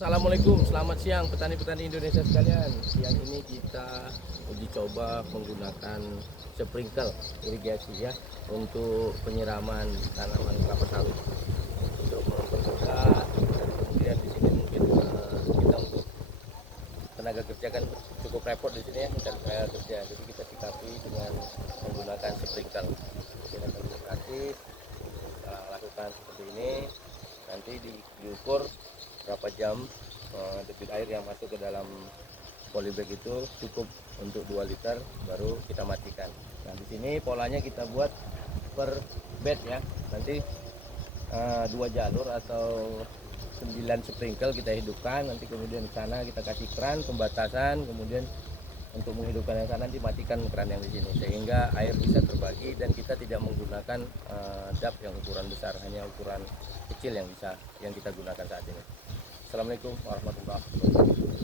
Assalamualaikum, selamat siang petani-petani Indonesia sekalian. Siang ini kita uji coba menggunakan sprinkle irigasi ya untuk penyiraman tanaman kelapa sawit untuk mempermudah. Kemudian di sini mungkin kita untuk tenaga kerja kan cukup repot di sini ya mencari tenaga kerja. Jadi kita sikapi dengan menggunakan sprinkle. Kita gratis, kita lakukan seperti ini. Nanti diukur berapa jam debit air yang masuk ke dalam polybag itu cukup untuk 2 liter baru kita matikan. Nah di sini polanya kita buat per bed ya, nanti 2 jalur atau 9 sprinkle kita hidupkan, nanti kemudian di sana kita kasih keran pembatasan, kemudian untuk menghidupkan yang sana dimatikan keran yang di sini sehingga air bisa terbagi dan kita tidak menggunakan dap yang ukuran besar, hanya ukuran kecil yang kita gunakan saat ini. Assalamualaikum warahmatullahi wabarakatuh.